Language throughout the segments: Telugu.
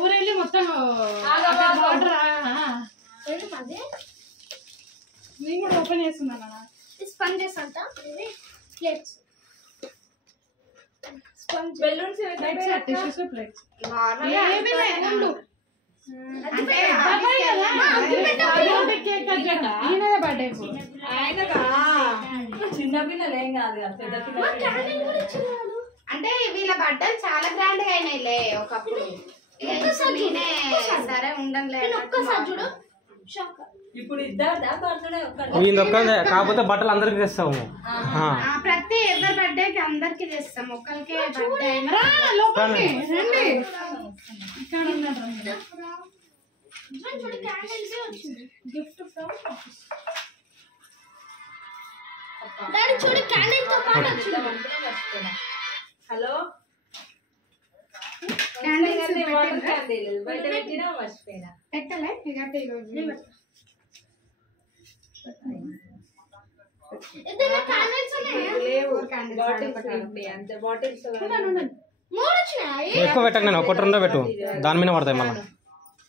ఊరెళ్ళి మొత్తం వాటర్ నేను కూడా ఓపెన్ చేస్తున్నాను స్పంజెస్ అంట plates sponge balloons tissues plates చిన్న పిల్లలు ఏం కాదు పెద్ద పిల్లలు అంటే వీళ్ళ బట్టలు చాలా గ్రాండ్ గా అయినాయిలే ఒకప్పుడు. సరే ఉండంలే ఇప్పుడు ఇద్దరు కాకపోతే బట్టలు అందరికి తెస్తాము. ప్రతి ఎవరి బర్త్డేకి అందరికి తెస్తాం. ఒక్కరికే బర్త్డే గిఫ్ట్ ఫ్రమ్ డాడీ చూడు క్యాండిల్ తో పాటు వచ్చింది. హలో బయట పెట్టినా మర్చిపోయినా పెట్టలే ఎక్కువ పెట్టకు, నేను ఒకటి రెండో పెట్టు, దాని మీద పడతాయి మళ్ళీ.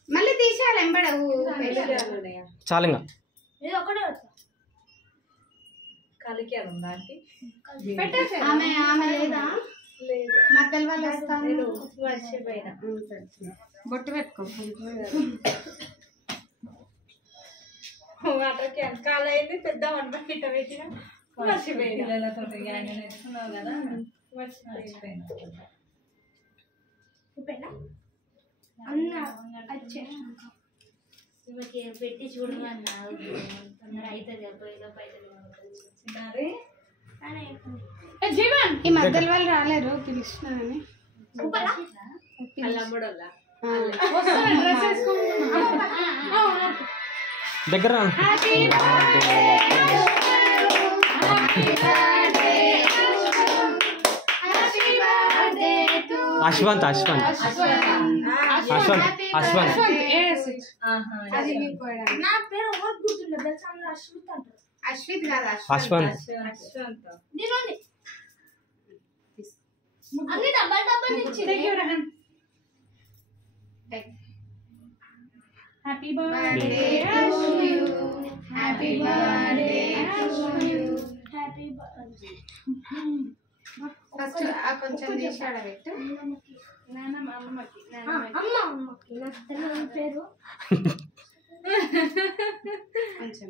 మళ్ళీ తీసేయాలి ఎంబడవు చాలు ఇంకా కలికి ఉందా అంటే ఆమె ఆమె లేదా మద్దలు వాళ్ళు వస్తాను మర్చిపోయినా బొట్టు పెట్టుకో. వాటర్కి వెనకాల అయింది పెద్ద వంట పిట్ట పెట్టిన మర్చిపోయినా పిల్లలతో నేర్చుకున్నావు కదా మర్చిపోయినా పెట్టి చూడమన్నా తొందర అవుతుంది ఈ మధ్యలో వాళ్ళు రాలేరు పిలుస్తున్నానని దగ్గర అశ్వంత్ అశ్వంత్ అశ్వంత్ అశ్వంత్ నా పేరు ఎవరు గుర్తుండదు తెలుసా అశ్విత్ అంటారు. అశ్విత్ కాదు అశ్వంత్ అన్ని డబ్బల్ డబ్బల్ ఇచ్చింది. Happy birthday happy birthday happy birthday first కొంచెం తీసాడ పెట్టు. నాన్నమ్మ అమ్మమ్మకి అమ్మకి నాకు తెలియని పేరు కొంచెం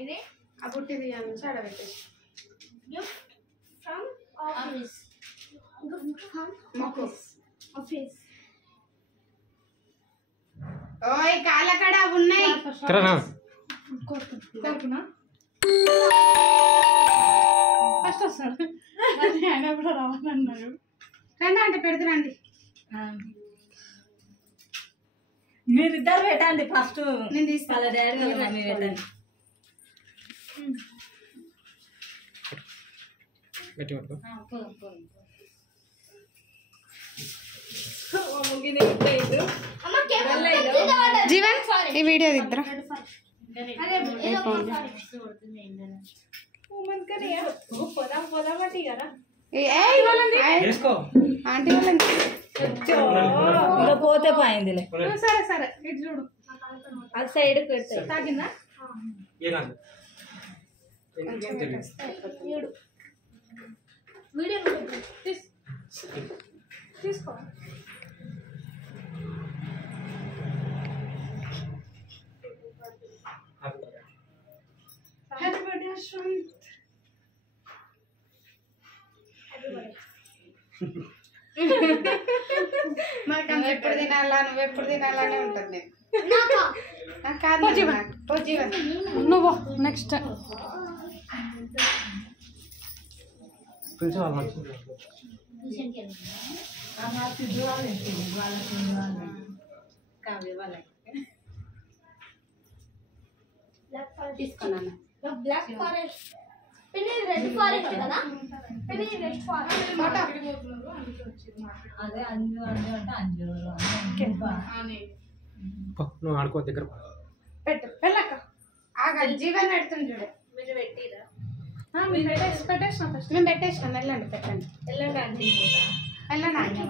ఇది ఆ బుట్టి తీయాలి నుంచి ఆడ పెట్టేసి gift from office gift from మొక్కు. ఆఫీస్ ఓయ్ కాళ్ళకాడ ఉన్నాయి. కోరుకున్నా ఫస్ట్ వస్తాడు ఆయన కూడా రావాలన్నారు. రండి అంటే పెడుతురండి. మీరిద్దరు పెట్టండి ఫస్ట్. నేను తీస్తా. వాళ్ళ డాడీ వాళ్ళ మమ్మీ పెట్టండి. జీవన్ ఈ వీడియో ఇద్దరు ఆంటీ వాళ్ళని పోతే పోయిందిలే. సరే సరే ఇటు చూడు అది సైడ్ పెడతాయి. తాగిందా వీడియో తీసుకో. Happy birthday Ashwanth. మాకు నువ్వు ఎప్పుడు తినాలా నువ్వెప్పుడు తినాలనే ఉంటుంది. నాకు కాదు నువ్వు నెక్స్ట్ తీసుకున్నాను. బ్లాక్ ఫారెస్ట్ పిన్ని రెడ్ ఫారెస్ట్ కదా పిన్ని రెడ్ ఫారెస్ట్ అదే అంజు అంజు అంటే అంజు నువ్వు ఆడుకో దగ్గర పెట్టు వెళ్ళక ఆగ జీవన్ పెడుతుంది చూడు. పెట్టేసిన ఫస్ట్. మేము పెట్టేసినాం. వెళ్ళండి పెట్టండి. వెళ్ళండి ఆంటీ వెళ్ళండి ఆంటీ.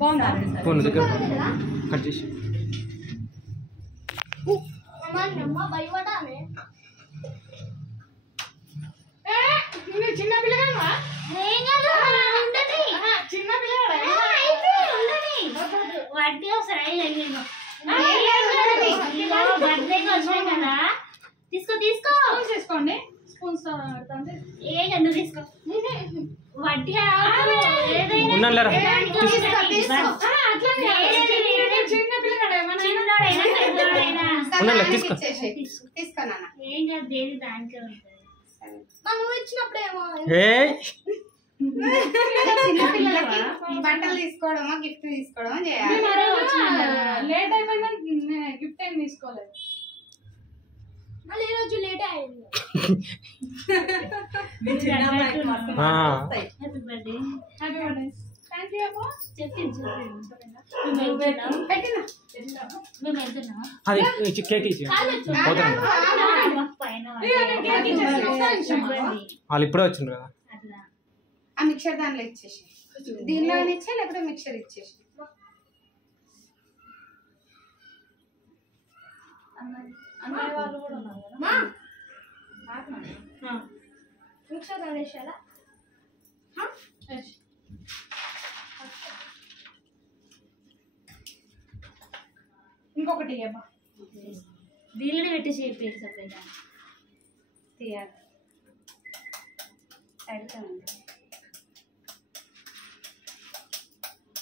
బాగుందా? ఫోన్ దగ్గర కట్ చేసి అమ్మ భయపడాలి. నువ్వు చిన్న పిల్లగాడువా? ఏం కాదు, ఉండని. చిన్న పిల్లగాడే. వడ్డీ వస్తాయి ఏం లేదు, వెళ్ళండి. బర్త్డేకి వచ్చినాయి కదా, తీసుకో తీసుకో. స్పూన్స్ తీసుకోండి. స్పూన్స్ ఆడుతుంది. ఏ గండు తీసుకో. వడ్డీ ఏదైనా ఉన్నాను లేరా చిన్న పిల్లగాడే. మన చిన్నోడైనా పెద్దోడైనా ఉన్నాలే, నాన్నకి తీసుకో. ఇచ్చేసేయ్. తీసుకో నాన్న. ఏం కాదు, దేని దానికే ఉంటుంది. నువ్వు ఇచ్చినప్పుడేమో ఏ చిన్న పిల్లలకి బట్టలు తీసుకోవడమో గిఫ్ట్ తీసుకోవడమో చేయాలి. లేట్ అయిపోయిందని గిఫ్ట్ ఏం తీసుకోలేదు. మళ్ళీ ఈరోజు లేట్ అయింది. ఆ. Happy birthday. Happy birthday. Thank you అమ్మా. చెప్పింది పెట్టినా మేము వెళ్తున్నాం. అది కేక్ ఇచ్చి పోతాను. పైన కేక్ ఇచ్చేసి వాళ్ళు ఇప్పుడే వచ్చిండ్రు కదా. అట్లా ఆ మిక్చర్ దాంట్లో ఇచ్చేసి, దీనిలో ఇచ్చే లేకపోతే మిక్చర్ ఇచ్చేసి. అన్నయ్య వాళ్ళు కూడా ఉన్నారు కదా. మిక్సర్ అనేసారా? ఇంకొకటి అమ్మా. దీనిలో పెట్టి చేయాలి సపరేట్. తీయాలి. పెడతామండి.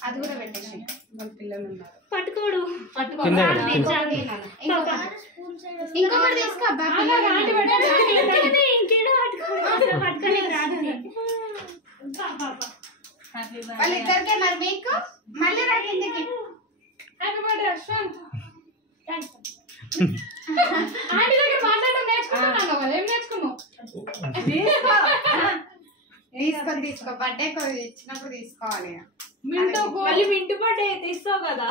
అది కూడా పెట్టేసి, వాళ్ళ పిల్లలు ఉన్నారు. పట్టుకోడు కింద ఇంకొకటి తీసుకో అబ్బా. ఇంకేదో పట్టుకొని రాదు. హ్యాపీ వాళ్ళిద్దరికే మరి మీకు మళ్ళీ రా కిందకి. Happy birthday Yashwant. ఆంటీ దగ్గర మాట్లాడడం నేర్చుకున్నాను కదా. ఏం నేర్చుకున్నావు? తీసుకో బర్త్డే ఇచ్చినప్పుడు తీసుకోవాలి. మింటూ మళ్ళీ మింటు బర్త్డే తీస్తావు కదా.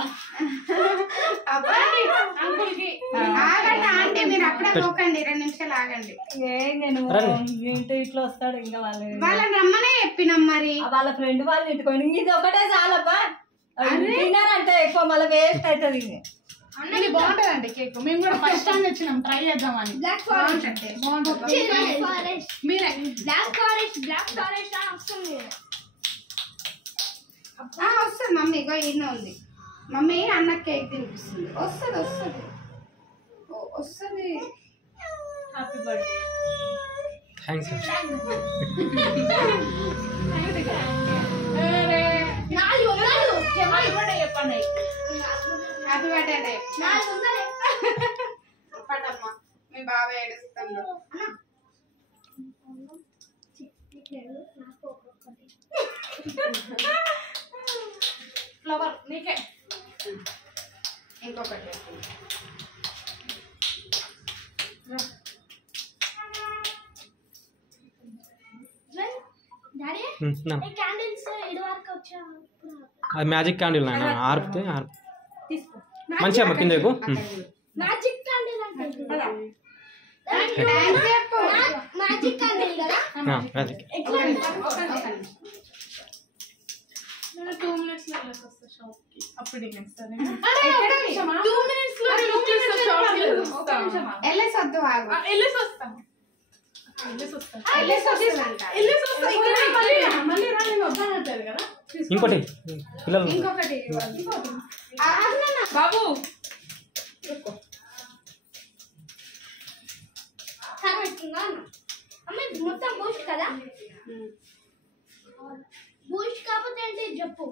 అబ్బా అంకుల్ కి. ఆగండి ఆంటీ, మీరు అప్పుడే పోకండి, 2 నిమిషాలు ఆగండి. నేను రండి. ఇంటి ఇట్లా వస్తాడు ఇంకా వాళ్ళు వాళ్ళని రమ్మనే చెప్పినాం మరి. వాళ్ళ ఫ్రెండ్ వాళ్ళు ఇంటికోండి. ఇది ఒకటే చాలబ్బా. తిన్నారంటే ఎక్కువ మళ్ళీ వేస్ట్ అవుతుంది. ఇది బాగుంటదండి కేక్. మేము కూడా ఫస్ట్ టైం వచ్చినాం, ట్రై చేద్దామని. బ్లాక్ ఫారెస్ట్ బాగుంటుంది. మీరే బ్లాక్ ఫారెస్ట్ వస్తుంది. వస్తుంది మమ్మీ, ఇగో ఈయన ఉంది. మమ్మీ అన్న కేక్ తినిపిస్తుంది. వస్తుంది హ్యాపీ బర్త్డే. థ్యాంక్స్. చెప్పండి. Happy birthday. 400. పడమ్మా, మీ బాబాయ్ ఏడుస్తుండ్రు. ఫ్లవర్ నీకే. ఇంకొకటి డాడీ నా. ఈ క్యాండిల్స్ ఇది వరకు వచ్చా. అది మ్యాజిక్ క్యాండిల్ నాయన, ఆర్పితే తీసుకో. మంచిగా అమ్మ కింద ఎక్కు. మ్యాజిక్ క్యాండిల్ అంటే థ్యాంక్స్ చెప్పు. మ్యాజిక్ క్యాండిల్ కదా. మ్యాజిక్. ఎట్లా ఒక నిమిషం. నేను 2 minutes లో వస్తా షాప్ కి. అప్పుడు ఇస్తాను. 2 minutes లో వెళ్ళేసి వద్దు, ఆగు. వెళ్ళేసి వస్తాను. వెళ్ళేసి వస్తుందంట. మళ్ళీ రా, నేను వద్దానంటారు కదా. ఇంకోటి పిల్లలు ఇంకొకటి బాబు సరిపెట్టుకుందా అమ్మ? మొత్తం బూస్ట్ కదా. బూస్ట్ కాకపోతే ఏంటి చెప్పు.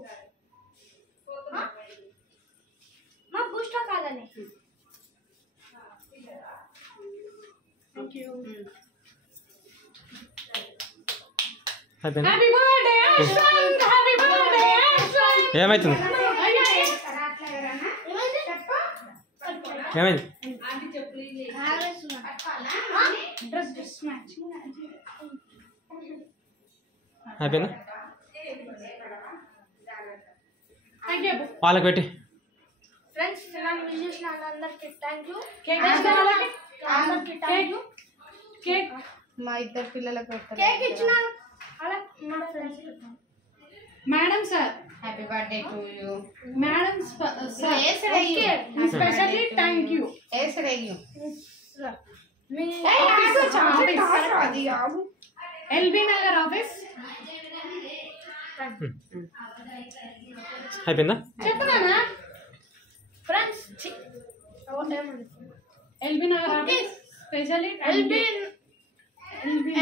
మా బూస్ట్ కాదని. Thank you. అయిపోయింది. Happy birthday Yashwanth. Happy birthday Yashwanth. ఏమైతుంది ఏమైంది? Dress matching. అయిపోయిందా? Thank you. వాళ్ళకి పెట్టి ఫ్రెండ్స్, నన్ను విష్ చేసిన అందరికి థ్యాంక్ యూ. కేక్ తెచ్చుకోవాలి. అందరికి థ్యాంక్ యూ. కేక్ మా ఇద్దరు పిల్లలకు పెట్టాలి. కేక్ ఇచ్చిన అలా మా friends madam sir happy birthday to you. Madam ఏసడయ్యు. Specially thank you. ఏసడయ్యు. మీ అది ఆగు. ఎల్బీ నగర్ ఆఫీస్. అయిపోయిందా? చెప్పనా friends L B Nagar office specially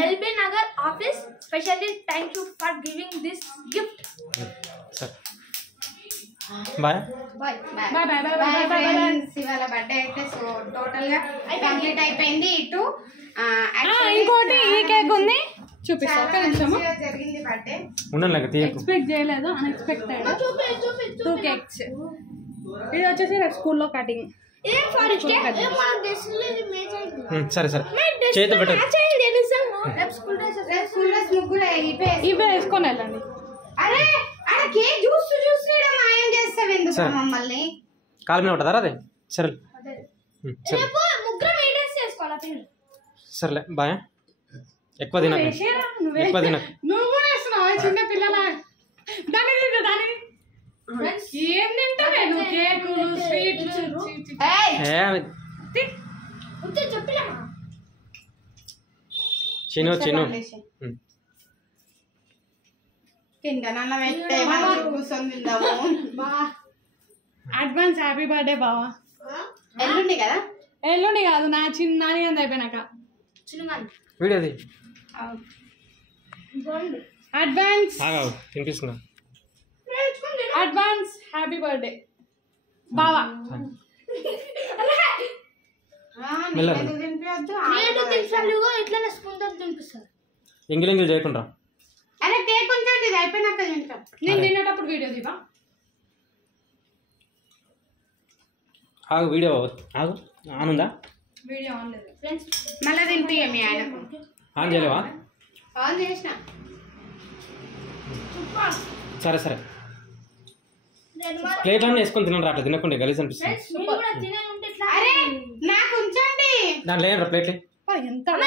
L B Nagar office specially thank you for giving this gift. సరే bye. Bye bye bye bye bye bye bye. Friends. ఇవాళ బర్త్డే అయితే సో టోటల్ గా కంప్లీట్ అయిపోయింది. ఇటు ఇంకోటి ఈ కేక్ ఉంది చూపిస్తా. ఒక్క నిమిషము. జరిగింది బర్త్డే. ఉండండి లేక తీయకు. ఎక్స్పెక్ట్ చేయలేదు, అన్ఎక్స్పెక్టెడ్. చూపి 2 కేక్స్. ఇది వచ్చేసి రేపు స్కూల్లో కటింగ్. ఏం ఫారెస్ట్ కేక్ మన డెస్టినీ మేచ్ అయింది. సరే సరే చేతి పెట్టు. మ్యాచ్ అయింది నిజంగా. రేపు స్కూల్ డ్రెస్ రేపు స్కూల్ డ్రెస్ ముగ్గులు ఇవే వేసుకొని వెళ్ళండి. అరే అరే కేక్ చూస్తూ మాయం చేస్తావు ఎందుకు సరే. మమ్మల్ని? కాలు మీద ఉంటుందా అదే? సరే సరే రేపు ముగ్గురం ఏ డ్రెస్ చేసుకోవాలా పిల్లలు? సరేలే బాయ్. ఎక్కువ తినకు, వేసేరా నువ్వే. ఎక్కువ తినకు. నువ్వు కూడా వేస్తున్నావా చిన్న పిల్లల? దాని ఏం తింటావే నువ్వు? కేకులు స్వీట్లు. ఏయ్ ఉంటే చెప్పలేమా? చిను చిను. తింటానన్న పెట్టే మనం కూర్చొని తిందాము. అడ్వాన్స్ హ్యాపీ బర్త్డే బావా. ఎల్లుండి కదా? ఎల్లుండి కాదు, నా నాని అంత అయిపోయినాక. చిన్నగాని వీడియోది బాగుంది. అడ్వాన్స్ తినిపిస్తుందా? అడ్వాన్స్ హ్యాపీ బర్త్డే బావా. మెల్లగా. ఎందుకు తినిపించద్దు? నేను తింటాను ఇట్లా స్పూన్ తో తినిపిస్తారు. ఎంగిలింగిలు చేయకుండా. అరే కేక్ ఉంచండి, ఇది అయిపోయినాక తింటాం. నేను తినేటప్పుడు వీడియో దివా. ఆగు వీడియో ఆగు. ఆన్ ఉందా? వీడియో ఆన్ లేదు ఫ్రెండ్స్ మళ్ళీ తినిపియ మీ ఆయనకు. ఆన్ చేయలేవా? ఆన్ చేసిన. సరే సరే నేను ప్లేట్లన్నీ వేసుకొని తినండి. అట్లా తినకుండా గలీజ్ అనిపిస్తుంది. మీరు కూడా తినే ఉంటే ఇట్లా అరే నాకు ఉంచండి. దాంట్లో లేదండి ప్లేట్లే. ఎంత అమ్మ,